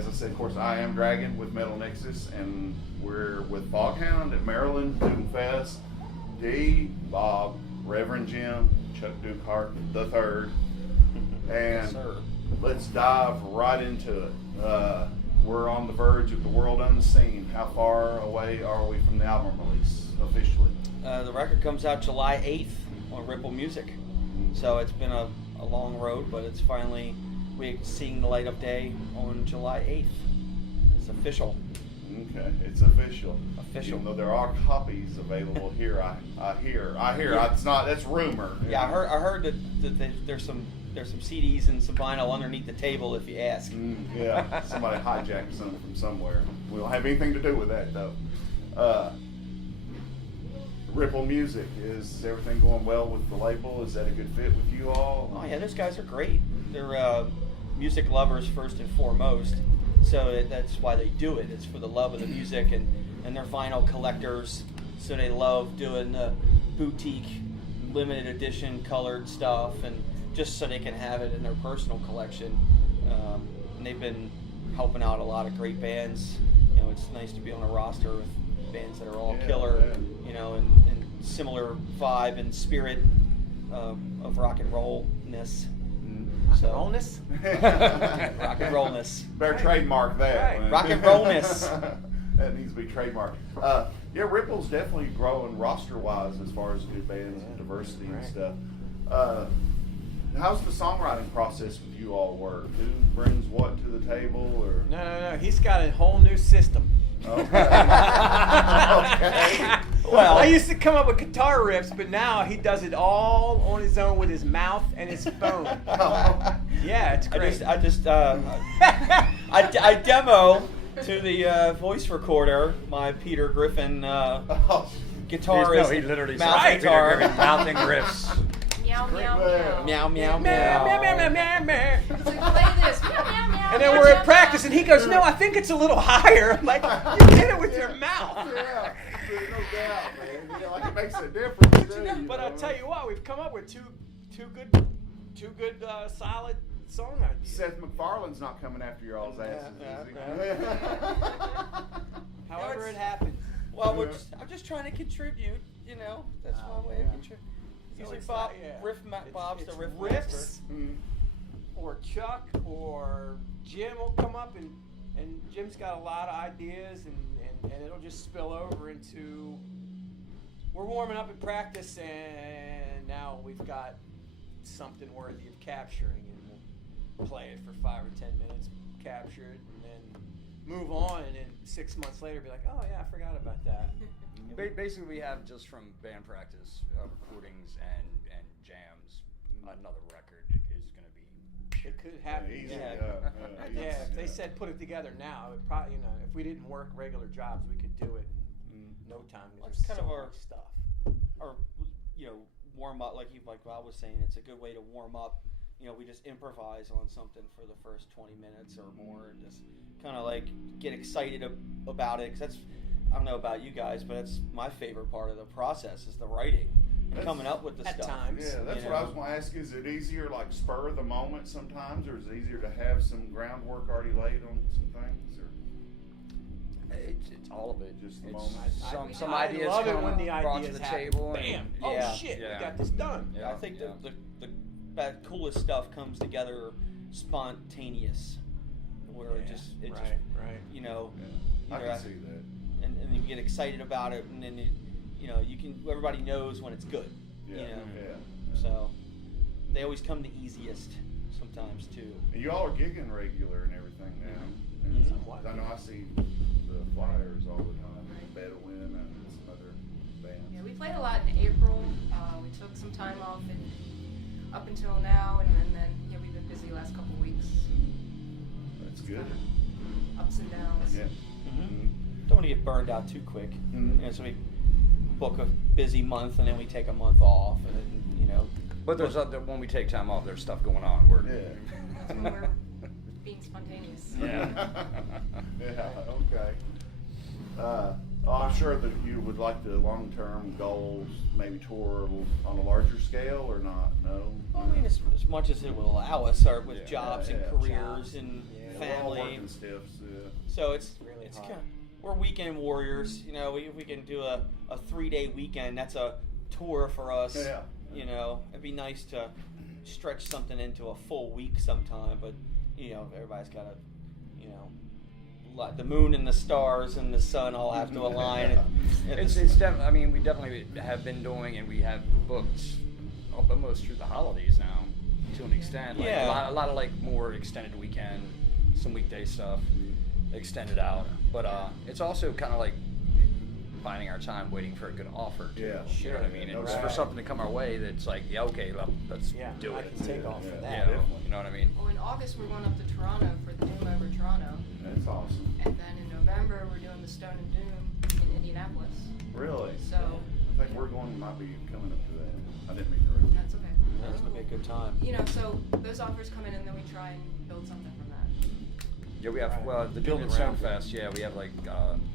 As I said, of course, I am Dragon with Metal Nexus, and we're with Foghound at Maryland Doom Fest. D, Bob, Reverend Jim, Chuck Dukehart the Third, and let's dive right into it. We're on the verge of the World Unseen. How far away are we from the album release officially? The record comes out July 8th on Ripple Music. So it's been a long road, but it's finally we're seeing the light of day on July 8th. It's official. Okay, it's official. Official. Even though there are copies available here, I hear. It's not. That's rumor. Yeah, I heard that there's some CDs and some vinyl underneath the table if you ask. Yeah, somebody hijacked some from somewhere. We don't have anything to do with that though. Ripple Music, is everything going well with the label? Is that a good fit with you all? Oh yeah, those guys are great. They're music lovers first and foremost, so that's why they do it. It's for the love of the music, and they're vinyl collectors, so they love doing the boutique, limited edition colored stuff, and just so they can have it in their personal collection. And they've been helping out a lot of great bands. You know, it's nice to be on a roster with bands that are all killer, you know, and similar vibe and spirit of rock and rollness. So. Rollness? Rock and rollness. Better trademark that. Right. Rock and rollness. That needs to be trademarked. Yeah, Ripple's definitely growing roster-wise as far as new bands and diversity and stuff. How's the songwriting process with you all work? Who brings what to the table? Or No. He's got a whole new system. Okay. Okay. Well, I used to come up with guitar riffs, but now he does it all on his own with his mouth and his phone. Yeah, it's great. I demo to the voice recorder my Peter Griffin guitarist. He literally mouth said guitar. Peter Griffin mouthing riffs. Meow, meow, meow. Meow, meow, Meow, meow, meow, meow, meow. So play this. Meow, meow, meow. And then we're at practice, and he goes, "No, I think it's a little higher." I'm like, "You did it with your mouth." Yeah, there's no doubt, man. Like it makes a difference. But I'll tell you what, we've come up with two good solid song ideas. Seth MacFarlane's not coming after your all's asses, is he? However it happens. Well, I'm just trying to contribute. You know, that's one way to contribute. Usually Bob, Bob's the riff riffs, or Chuck or Jim will come up, and Jim's got a lot of ideas, and it'll just spill over into we're warming up at practice, and now we've got something worthy of capturing, and we'll play it for 5 or 10 minutes, capture it, and then move on, and then 6 months later be like, oh yeah, I forgot about that. Basically, we have just from band practice, recordings and jams. Another record is going to be. It could happen. Easy, Yeah. If they said put it together now, it would probably, if we didn't work regular jobs, we could do it in no time. That's kind of our stuff. Or warm up, like Bob was saying. It's a good way to warm up. We just improvise on something for the first 20 minutes or more, and just kind of like get excited about it. 'Cause that's, I don't know about you guys, but that's my favorite part of the process is the writing and coming up with the at stuff. Times. Yeah, that's what I was going to ask. Is it easier, like spur of the moment sometimes, or is it easier to have some groundwork already laid on some things? Or It's all of it. Just the It's moment. Some ideas love it come when the brought ideas to the happen. table. Bam! And, Oh shit! We got this done. Yeah, I think the coolest stuff comes together spontaneous, where it just right. I can see that. and you get excited about it, and then you can everybody knows when it's good. Yeah. So they always come the easiest sometimes too. And you all are gigging regular and everything now. Somewhat. I know I see the flyers all the time. Bedouin and some other bands. Yeah, we played a lot in April. We took some time off up until now, and then we've been busy the last couple of weeks. That's good. Ups and downs. Yeah. Don't want to get burned out too quick. So we book a busy month, and then we take a month off, and then But there's when we take time off, there's stuff going on. That's when we're being spontaneous. Yeah. Yeah. Okay. I'm sure that you would like the long-term goals, maybe tour on a larger scale or not. No. Well, I mean, as much as it will allow us, or with Yeah, jobs yeah, and yeah. careers Jobs. and Yeah. We're all family. working stiffs. Yeah. So it's Really it's hard. kind we're weekend warriors. You know, if we can do a 3-day weekend, that's a tour for us. Yeah. You know, it'd be nice to stretch something into a full week sometime, but you know, everybody's got to, you know, the moon and the stars and the sun all have to align. I mean, we definitely have been doing, and we have booked almost through the holidays now, to an extent. Like Yeah. a lot of like more extended weekend, some weekday stuff, extended out. But it's also kind of like finding our time, waiting for a good offer. Too, Yeah, you know what I mean. no And doubt. for something to come our way that's like, yeah, okay, well, let's Yeah, do I it. can take off for Yeah. that. You know what I mean? Well, in August we're going up to Toronto for the Doom over Toronto, That's awesome. and then in November we're doing the Stone and Doom in Indianapolis. Really? So I think we're going. Might be coming up to that. I didn't mean to interrupt you. that's okay. That's gonna be a good time. You know, so those offers come in, and then we try and build something from that. Yeah, we have Right. well the Build Doom it around Fest. Yeah, we have like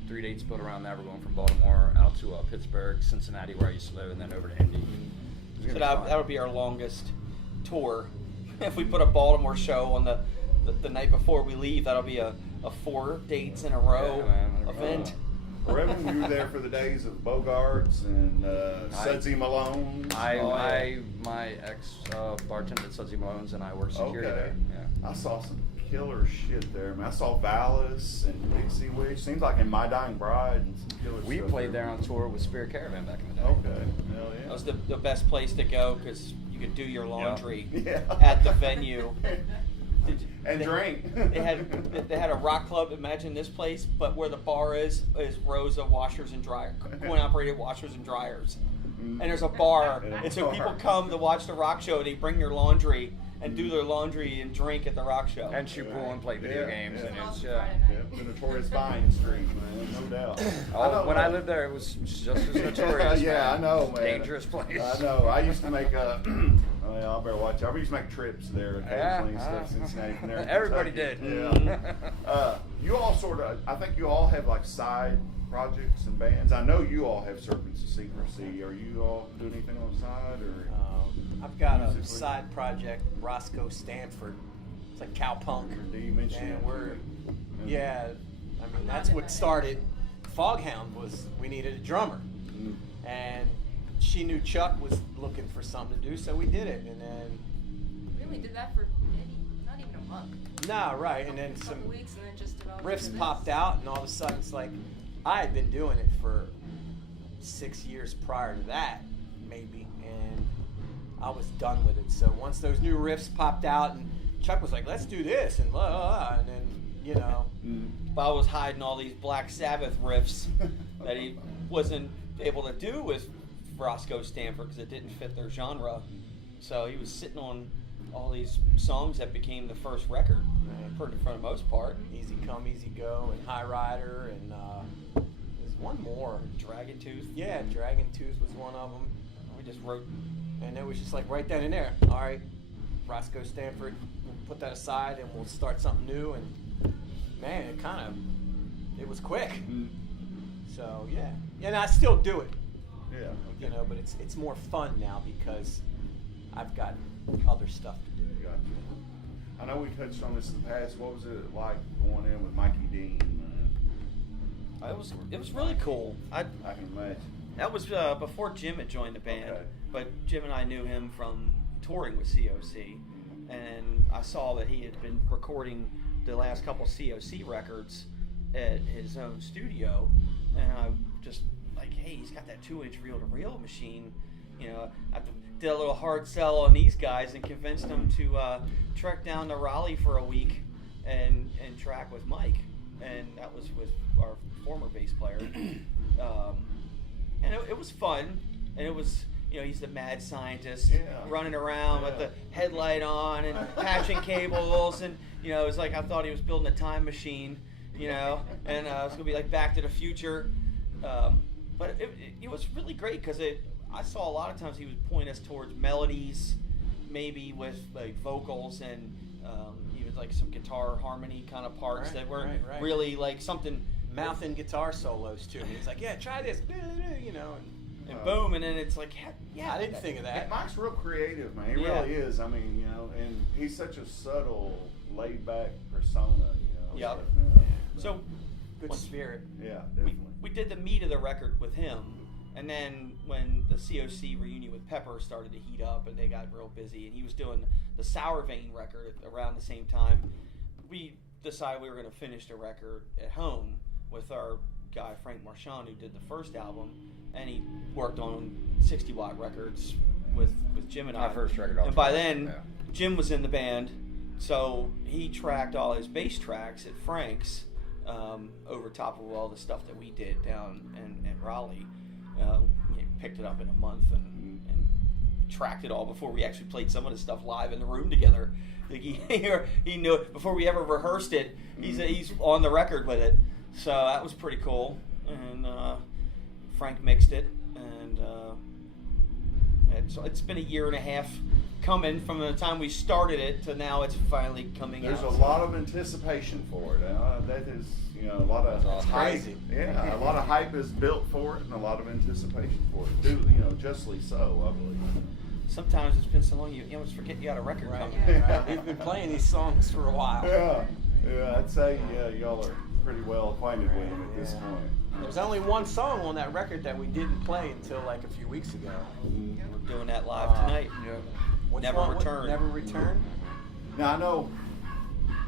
3 dates built around that. We're going from Baltimore out to Pittsburgh, Cincinnati, where I used to live, and then over to Indy. It's So gonna be that, fun. that would be our longest tour. If we put a Baltimore show on the night before we leave, that'll be a 4 dates in a row Yeah, man, event. Reverend, you were there for the days of Bogarts and Sudsy Malone. My ex bartender at Sudsy Malone's and I work security Okay. there. Yeah. I saw some killer shit there, man. I saw Valis and Dixie Witch. Seems like in My Dying Bride and some killer We stuff played there on tour with Spirit Caravan back in the day. Okay. Hell yeah. That was the best place to go because you could do your laundry Yeah. at the venue. And They- drink. They had a rock club. Imagine this place, but where the bar is rows of washers and dryer, coin operated washers and dryers, and there's a bar. And so people come to watch the rock show. They bring their laundry and do their laundry and drink at the rock show. And shoot pool and play video Yeah, games. yeah. And Awesome it's, Friday yeah. night. Yep, the notorious Vine Street, man, no doubt. When I lived there, it was just as notorious. Yeah, man. I know, man. Dangerous place. I know. I used to make well, I better watch out. I used to make trips there occasionally and stuff, Cincinnati from there. to Everybody Kentucky. did. Yeah. You all sort of, I think you all have like side projects and bands. I know you all have Serpents of Secrecy. Are you all doing anything on the side or? I've got a Musically? side project, Roscoe Stanford. It's like cowpunk. Do you mention And it? we're, yeah, I mean, Not that's in what that started Foghound was we needed a drummer. Mm. And she knew Chuck was looking for something to do, so we did it. And then, We only did that for maybe not even a month. nah, right, and then Couple some weeks, and then just developed riffs into popped this. out, and all of a sudden it's like I had been doing it for 6 years prior to that, maybe, and I was done with it. So once those new riffs popped out, and Chuck was like, "Let's do this," and blah, blah, blah, and then you know, Bob was hiding all these Black Sabbath riffs that he wasn't able to do with Roscoe Stanford because it didn't fit their genre. So he was sitting on all these songs that became the first record, for the most part. Easy Come, Easy Go, and High Rider, and there's one more. Dragon Tooth. Yeah, Dragon Tooth was one of them. We just wrote. And it was just like right then and there. All right, Roscoe Stanford, we'll put that aside and we'll start something new. And man, it was quick. So yeah, and I still do it, Yeah. you know, but it's more fun now because I've got other stuff to do. Gotcha. I know we touched on this in the past. What was it like going in with Mikey Dean? It was really cool. I can imagine. That was before Jim had joined the band, Okay. but Jim and I knew him from touring with COC, and I saw that he had been recording the last couple COC records at his own studio, and I just like, hey, he's got that 2-inch reel-to-reel machine, you know. I did a little hard sell on these guys and convinced them to trek down to Raleigh for a week and track with Mike, and that was with our former bass player. And it was fun, and it was, you know, he's the mad scientist running around with the headlight on and patching cables, and you know, it was like I thought he was building a time machine, you know, and it's gonna be like Back to the Future, but it was really great because I saw a lot of times he would point us towards melodies, maybe with like vocals and even like some guitar harmony kind of parts Right, that were right. really like something mouthing guitar solos to me. It's like, yeah, try this, you know. And boom, and then it's like, heck, yeah, I didn't think of that. Mike's real creative, man. He Yeah. really is. I mean, you know, and he's such a subtle, laid-back persona, you know. Yep. So Good spirit. Yeah, we, definitely. we did the meat of the record with him, and then when the COC reunion with Pepper started to heat up and they got real busy, and he was doing the Sour Vein record around the same time, we decided we were going to finish the record at home with our guy Frank Marchand, who did the first album, and he worked on 60 Watt records with Jim and I. My first record. And by then, Jim was in the band, so he tracked all his bass tracks at Frank's over top of all the stuff that we did down in Raleigh. He picked it up in a month and tracked it all before we actually played some of the stuff live in the room together. Like he knew it before we ever rehearsed it. He's on the record with it, so that was pretty cool. And Frank mixed it, and it's been a year and a half coming from the time we started it to now. It's finally coming out. There's a lot of anticipation for it. That is, you know, a lot of That's hype. crazy. Yeah, a lot of hype is built for it, and a lot of anticipation for it. You know, justly so, I believe. Sometimes it's been so long you almost forget you got a record Right. coming. Yeah. Right. We've been playing these songs for a while. Yeah, I'd say y'all are pretty well acquainted with them at this Yeah. point. There's only one song on that record that we didn't play until like a few weeks ago. We're doing that live tonight. Which Never one? Return. Never Return. Now I know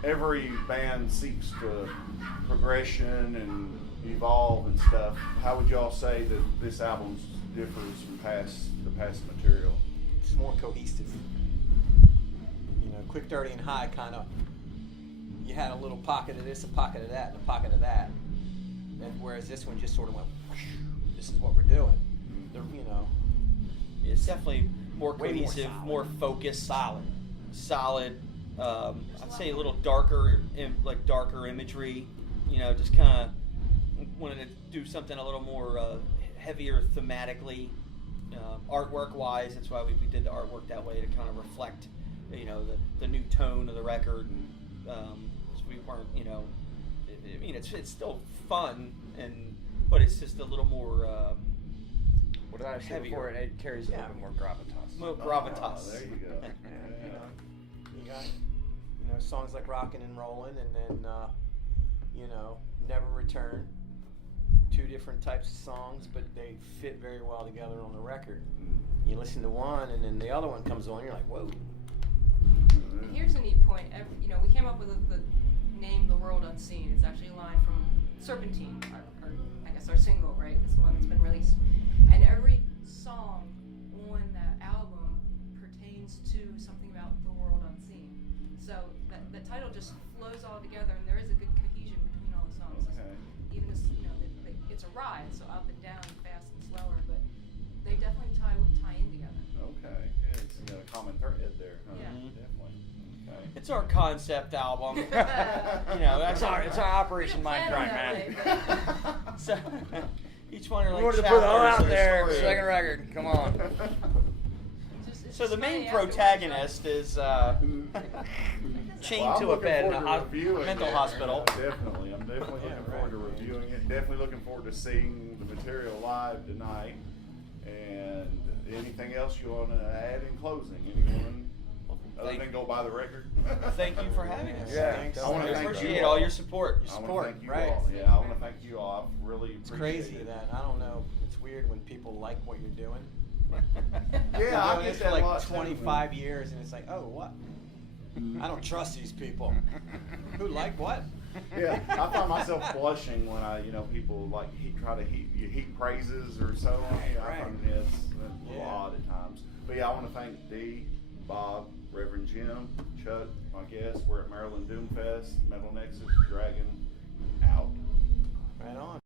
every band seeks to progression and evolve and stuff. How would y'all say that this album differs from the past material? It's more cohesive. You know, Quick, Dirty, and High kind of. You had a little pocket of this, a pocket of that, and a pocket of that. And whereas this one just sort of went, whoosh, this is what we're doing. You know, It's definitely more Way more cohesive, solid. more focused, solid. I'd say a little darker, like darker imagery. You know, just kind of wanted to do something a little more heavier thematically, artwork wise. That's why we did the artwork that way to kind of reflect, you know, the new tone of the record. So we weren't, you know, I mean, it's still fun, but it's just a little more. What did I say heavier. before? It carries a little bit more gravitas. More gravitas. There you go. you know, you got songs like Rockin' and Rollin', and then you know, Never Return. Two different types of songs, but they fit very well together on the record. You listen to one, and then the other one comes on, you're like, whoa. And here's a neat point. You know, we came up with the name "The World Unseen." It's actually a line from Serpentine, our I guess our single, right? It's the one that's been released. And every song on that album pertains to something about the world unseen. So that title just flows all together, and there is a good cohesion between all the songs. Okay. Even as you know, it's a ride, so up and down, fast and slower, but they definitely tie in together. Okay. Yeah, it's a common thread there. Huh? Yeah. Definitely. Okay. It's our concept album. You know, that's It's our Operation We didn't Mindcrime, plan man. it that way, So each one are like We wanted to chapters put it all out of the there. story. Second record. Come on. but it's So just the main funny afterwards, protagonist is chained Well, I'm to a looking bed in a forward to reviewing mental it. hospial. Definitely. I'm definitely looking forward to reviewing it. Definitely looking forward to seeing the material live tonight. And anything else you want to add in closing? Anyone other than go buy the record? Thank you for having us. Yeah, Thanks. I want We to thank appreciate you all your support. I want to thank you right. all. Yeah, I want to thank you all. I really It's appreciate crazy it. that, I don't know, it's weird when people like what you're doing. Yeah, I I've get this for that a like lot, too. 25 years, and it's like, oh, what? I don't trust these people. Who like what? Yeah, I find myself blushing when people like try to heap praises or so on. Yeah, I Right. find it's a lot at times. But yeah, I want to thank Dee, Bob, Reverend Jim, Chuck, my guest. We're at Maryland Doomfest, Metal Nexus, Dragon, out. Right on.